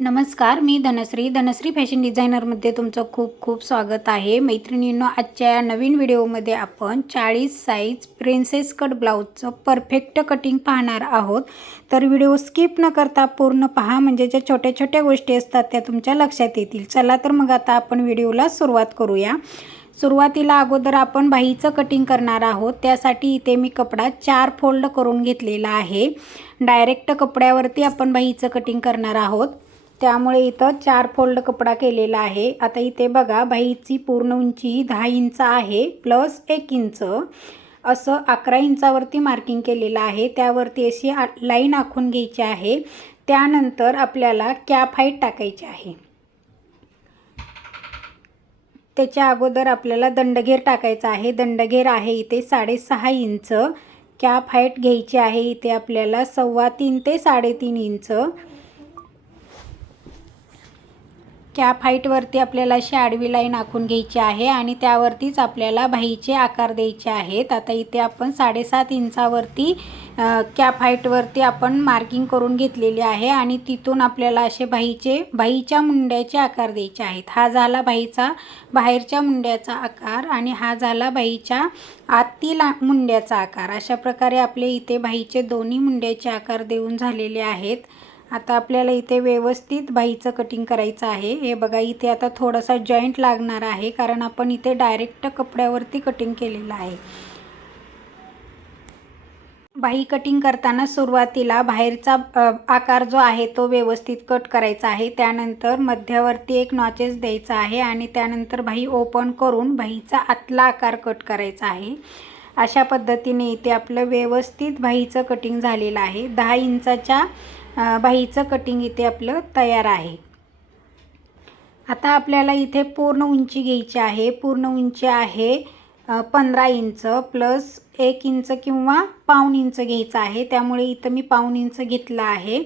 नमस्कार मी धनश्री. धनश्री फॅशन डिझायनरमध्ये तुमचं खूप खूप स्वागत आहे. मैत्रिणींनो आजच्या या नवीन व्हिडिओमध्ये आपण चाळीस साईज प्रिन्सेस कट ब्लाऊजचं परफेक्ट कटिंग पाहणार आहोत. तर व्हिडिओ स्किप न करता पूर्ण पहा. म्हणजे ज्या छोट्या छोट्या गोष्टी असतात त्या तुमच्या लक्षात येतील. चला तर मग आता आपण व्हिडिओला सुरुवात करूया. सुरुवातीला अगोदर आपण बाहीचं कटिंग करणार आहोत. त्यासाठी इथे मी कपडा चार फोल्ड करून घेतलेला आहे. डायरेक्ट कपड्यावरती आपण बाहीचं कटिंग करणार आहोत. त्यामुळे इथं चार फोल्ड कपडा केलेला आहे. आता इथे बघा बाईची पूर्ण उंची दहा इंच आहे प्लस एक इंच. असं अकरा इंचावरती मार्किंग केलेलं आहे. त्यावरती अशी लाईन आखून घ्यायची आहे. त्यानंतर आपल्याला कॅप हाईट टाकायची आहे. त्याच्या अगोदर आपल्याला दंडघेर टाकायचा आहे. दंडघेर आहे इथे साडेसहा इंच. कॅप हाईट घ्यायची आहे. इथे आपल्याला सव्वा तीन ते साडेतीन इंच. कॅप हाईटवरती आपल्याला अशी आडवी लाईन आखून घ्यायची आहे आणि त्यावरतीच आपल्याला बाहीचे आकार द्यायचे आहेत. आता इथे आपण साडेसात इंचावरती कॅप हाईटवरती आपण मार्किंग करून घेतलेली आहे आणि तिथून आपल्याला असे बाहीचे बाहीच्या मुंड्याचे आकार द्यायचे आहेत. हा झाला बाहीचा बाहेरच्या मुंड्याचा आकार आणि हा झाला बाहीच्या आतील मुंड्याचा आकार. अशा प्रकारे आपले इथे बाहीचे दोन्ही मुंड्याचे आकार देऊन झालेले आहेत. आता आपल्याला इथे व्यवस्थित बाईचं कटिंग करायचं आहे. हे बघा इथे आता थोडासा जॉईंट लागणार आहे कारण आपण इथे डायरेक्ट कपड्यावरती कटिंग केलेलं आहे. बाही कटिंग करताना सुरुवातीला बाहेरचा आकार जो आहे तो व्यवस्थित कट करायचा आहे. त्यानंतर मध्यावरती एक नॉचेस द्यायचा आहे आणि त्यानंतर बाही ओपन करून बाहीचा आतला आकार कट करायचा आहे. अशा पद्धतीने इथे आपलं व्यवस्थित बाहीचं कटिंग झालेलं आहे. दहा इंचाच्या बाहीचं कटिंग इथे आपलं तयार आहे. आता आपल्याला इथे पूर्ण उंची घ्यायची आहे. पूर्ण उंची आहे पंधरा इंच प्लस एक इंच किंवा पाऊण इंच घ्यायचं आहे. त्यामुळे इथं मी पाऊण इंच घेतलं आहे.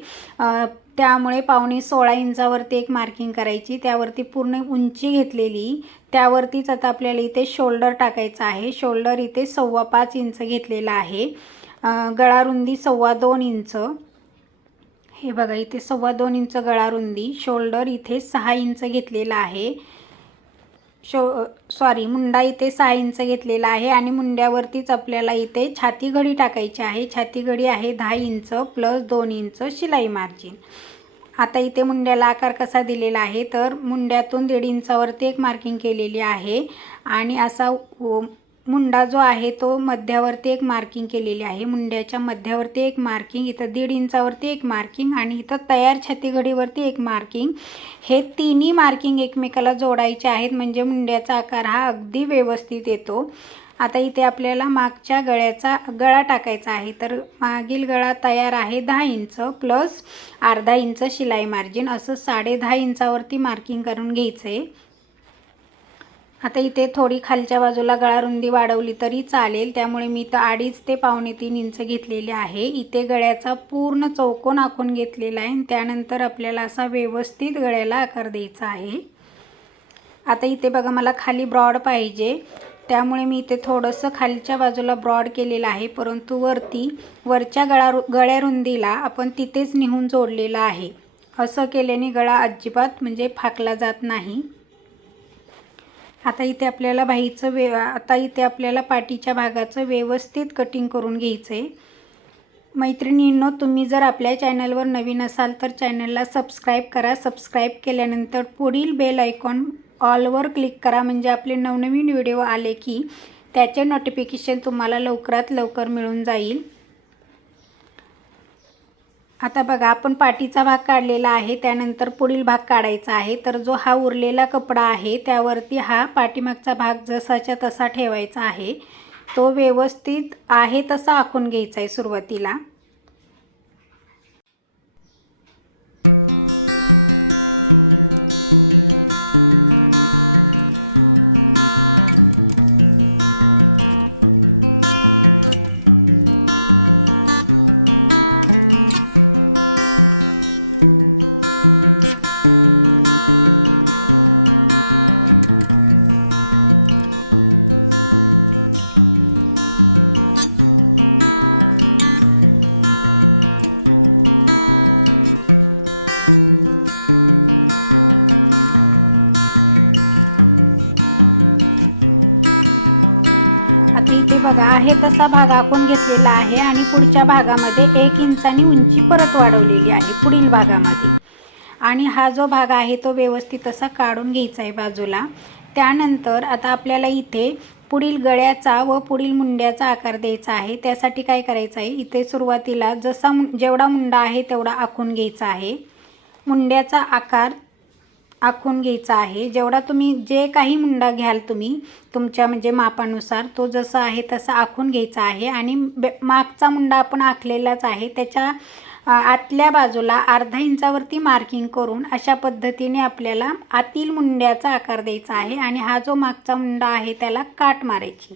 त्यामुळे पावणे सोळा इंचावरती एक मार्किंग करायची. त्यावरती पूर्ण उंची घेतलेली. त्यावरतीच आता आपल्याला इथे शोल्डर टाकायचं आहे. शोल्डर इथे सव्वा पाच इंच घेतलेला आहे. गळारुंदी सव्वा दोन इंच. हे बघा इथे सव्वा दोन इंच गळा रुंदी शोल्डर इथे सहा इंच घेतलेला आहे. शो सॉरी मुंडा इथे सहा इंच घेतलेला आहे आणि मुंड्यावरतीच आपल्याला इथे छाती घडी टाकायची आहे. छाती घडी आहे दहा इंच प्लस दोन इंच शिलाई मार्जिन आता इथे मुंड्याला आकार कसा दिलेला आहे? तर मुंड्यातून दीड इंचावरती एक मार्किंग केलेली आहे आणि असा मुंडा जो आहे तो मध्यावरती एक मार्किंग केलेली आहे. मुंड्याच्या मध्यावरती एक मार्किंग इथं दीड इंचावरती एक मार्किंग आणि इथं तयार छातीघडीवरती एक मार्किंग हे तिन्ही मार्किंग एकमेकाला जोडायचे आहेत म्हणजे मुंड्याचा आकार हा अगदी व्यवस्थित येतो. आता इथे आपल्याला मागच्या गळ्याचा गळा टाकायचा आहे. तर मागील गळा तयार आहे दहा इंच प्लस अर्धा इंच शिलाई मार्जिन असं साडे दहा इंचावरती मार्किंग करून घ्यायचं आहे आता इथे थोडी खालच्या बाजूला गळारुंदी वाढवली तरी चालेल. त्यामुळे मी तर अडीच ते पावणे तीन इंच घेतलेली आहे. इथे गळ्याचा पूर्ण चौकोन आखून घेतलेला आहे आणि त्यानंतर आपल्याला असा व्यवस्थित गळ्याला आकार द्यायचा आहे. आता इथे बघा मला खाली ब्रॉड पाहिजे. त्यामुळे मी इथे थोडंसं खालच्या बाजूला ब्रॉड केलेलं आहे परंतु वरती वरच्या गळा गळ्यारुंदीला आपण तिथेच निहून जोडलेलं आहे. असं केल्याने गळा अजिबात म्हणजे फाकला जात नाही. आता इथे आपल्याला बाईचं वे आता इथे आपल्याला पाठीच्या भागाचं व्यवस्थित कटिंग करून घ्यायचं आहे मैत्रिणींनो तुम्ही जर आपल्या चॅनलवर नवीन असाल तर चॅनलला सबस्क्राईब करा. सबस्क्राईब केल्यानंतर पुढील बेल आयकॉन ऑलवर क्लिक करा. म्हणजे आपले नवनवीन व्हिडिओ आले की त्याचे नोटिफिकेशन तुम्हाला लवकरात लवकर मिळून जाईल. आता बघा आपण पाठीचा भाग काढलेला आहे त्यानंतर पुढील भाग काढायचा आहे. तर जो हा उरलेला कपडा आहे त्यावरती हा पाठीमागचा भाग जसाच्या तसा ठेवायचा आहे. तो व्यवस्थित आहे तसा आखून घ्यायचा आहे सुरुवातीला. आता इथे बघा आहे तसा भाग आखून घेतलेला आहे आणि पुढच्या भागामध्ये एक इंचानी उंची परत वाढवलेली आहे पुढील भागामध्ये. आणि हा जो भाग आहे तो व्यवस्थित असा काढून घ्यायचा आहे बाजूला. त्यानंतर आता आपल्याला इथे पुढील गळ्याचा व पुढील मुंड्याचा आकार द्यायचा आहे. त्यासाठी काय करायचं आहे? इथे सुरुवातीला जसा मुं जेवढा मुंडा आहे तेवढा आखून घ्यायचा आहे. मुंड्याचा आकार आखून घ्यायचा आहे. जेवढा तुम्ही जे काही मुंडा घ्याल तुम्ही तुमच्या म्हणजे मापानुसार तो जसा आहे तसा आखून घ्यायचा आहे. आणि बे मागचा मुंडा आपण आखलेलाच आहे. त्याच्या आतल्या बाजूला अर्धा इंचावरती मार्किंग करून अशा पद्धतीने आपल्याला आतील मुंड्याचा आकार द्यायचा आहे. आणि हा जो मागचा मुंडा आहे त्याला काट मारायची.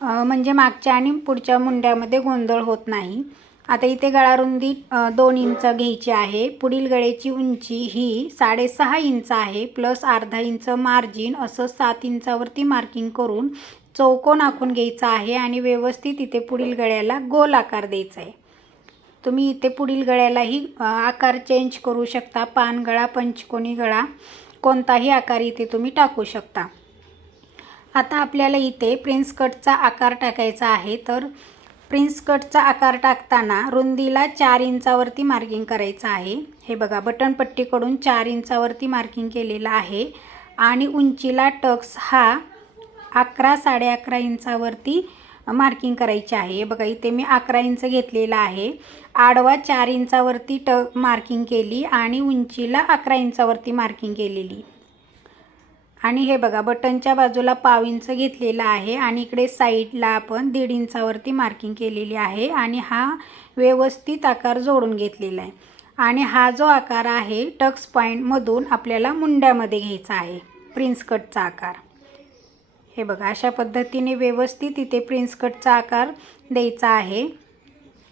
म्हणजे मागच्या आणि पुढच्या मुंड्यामध्ये गोंधळ होत नाही. आता इथे गळारुंदी दोन इंच घ्यायची आहे. पुढील गळ्याची उंची ही साडेसहा इंच आहे प्लस अर्धा इंच मार्जिन असं सात इंचावरती मार्किंग करून चौकोन आखून घ्यायचा आहे आणि व्यवस्थित इथे पुढील गळ्याला गोल आकार द्यायचा आहे. तुम्ही इथे पुढील गळ्यालाही आकार चेंज करू शकता. पान गळा पंचकोनी गळा कोणताही आकार इथे तुम्ही टाकू शकता. आता आपल्याला इथे प्रिन्स कटचा आकार टाकायचा आहे. तर प्रिन्स कटचा आकार टाकताना रुंदीला चार इंचावरती मार्किंग करायचं आहे. हे बघा बटन पट्टीकडून चार इंचावरती मार्किंग केलेलं आहे आणि उंचीला टक्स हा अकरा साडे अकरा इंचावरती मार्किंग करायची आहे. हे बघा इथे मी अकरा इंच घेतलेला आहे. आडवा चार इंचावरती ट मार्किंग केली आणि उंचीला अकरा इंचावरती मार्किंग केलेली. आणि हे बघा बटनच्या बाजूला पाव इंच घेतलेला आहे आणि इकडे साईडला आपण दीड इंचावरती मार्किंग केलेली आहे आणि हा व्यवस्थित आकार जोडून घेतलेला आहे. आणि हा जो आकार आहे टक्स पॉईंटमधून आपल्याला मुंड्यामध्ये घ्यायचा आहे प्रिन्स कटचा आकार. हे बघा अशा पद्धतीने व्यवस्थित इथे प्रिन्स कटचा आकार द्यायचा आहे.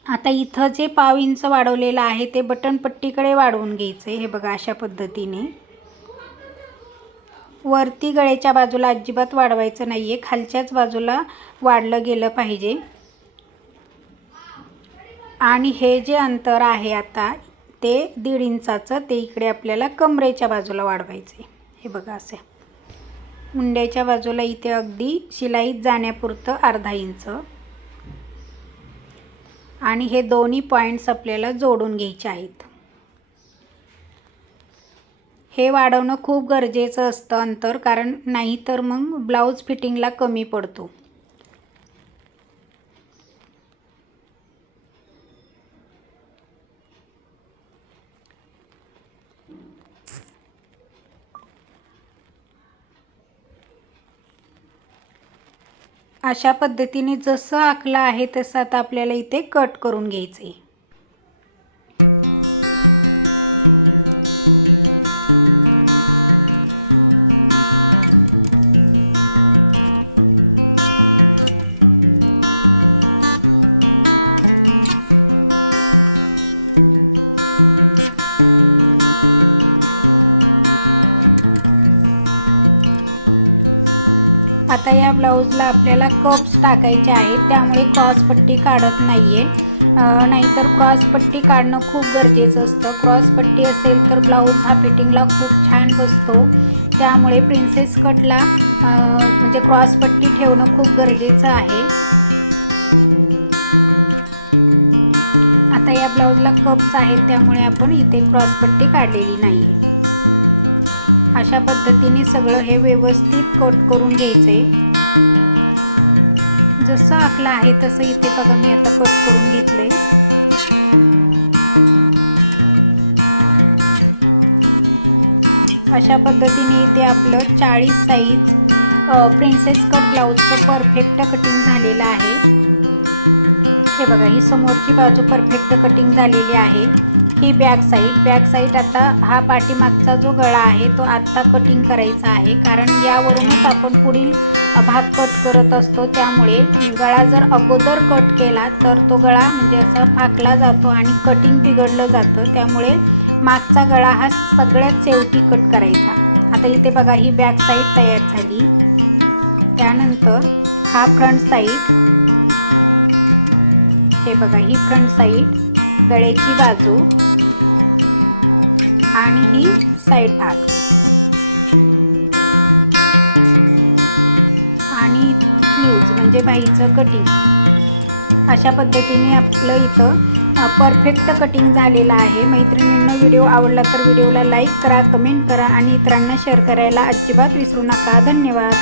आता इथं जे पाव इंच वाढवलेलं आहे ते बटन पट्टीकडे वाढवून घ्यायचं आहे. हे बघा अशा पद्धतीने. वरती गळ्याच्या बाजूला अजिबात वाढवायचं नाही आहे खालच्याच बाजूला वाढलं गेलं पाहिजे. आणि हे जे अंतर आहे आता ते दीड इंचाचं ते इकडे आपल्याला कमरेच्या बाजूला वाढवायचं आहे हे बघा असं. मुंड्याच्या बाजूला इथे अगदी शिलाईत जाण्यापुरतं अर्धा इंच. आणि हे दोन्ही पॉईंट्स आपल्याला जोडून घ्यायचे आहेत. हे वाढवणं खूप गरजेचं असतं अंतर कारण नाहीतर मग ब्लाऊज फिटिंगला कमी पडतो. अशा पद्धतीने जसं आखलं आहे तसं आता आपल्याला इथे कट करून घ्यायचं आहे आता या ब्लाऊजला आपल्याला कप्स टाकायचे आहेत त्यामुळे क्रॉसपट्टी काढत नाही आहे नाहीतर क्रॉस पट्टी काढणं खूप गरजेचं असतं. क्रॉसपट्टी असेल तर ब्लाऊज हा फिटिंगला खूप छान बसतो. त्यामुळे प्रिन्सेस कटला म्हणजे क्रॉस पट्टी ठेवणं खूप गरजेचं आहे. आता या ब्लाऊजला कप्स आहेत त्यामुळे आपण इथे क्रॉसपट्टी काढलेली नाही आहे अशा पद्धतीने सगळं हे व्यवस्थित कट करून घ्यायचंय. जसं आखलं आहे तसं इथे बघा मी आता कट करून घेतलंय. अशा पद्धतीने इथे आपलं चाळीस साईज प्रिन्सेस कट ब्लाऊजचं परफेक्ट कटिंग झालेलं आहे. हे बघा ही समोरची बाजू परफेक्ट कटिंग झालेली आहे. ही बॅक साईड बॅक साईड आता हा पाठीमागचा जो गळा आहे तो आत्ता कटिंग करायचा आहे. कारण यावरूनच आपण पुढील भाग कट करत असतो. त्यामुळे गळा जर अगोदर कट केला तर तो गळा म्हणजे असा फाकला जातो आणि कटिंग बिघडलं जातं. त्यामुळे मागचा गळा हा सगळ्यात शेवटी कट करायचा. आता इथे बघा ही बॅक साईड तयार झाली. त्यानंतर हा फ्रंट साईड हे बघा ही फ्रंट साईड गळ्याची बाजू. आणि ही साईड भाग. आणि फ्लूज म्हणजे बाईचं कटिंग अशा पद्धतीने आपलं इथं परफेक्ट कटिंग झालेलं आहे. मैत्रिणींना व्हिडिओ आवडला तर व्हिडिओला लाईक करा कमेंट करा आणि इतरांना शेअर करायला अजिबात विसरू नका. धन्यवाद.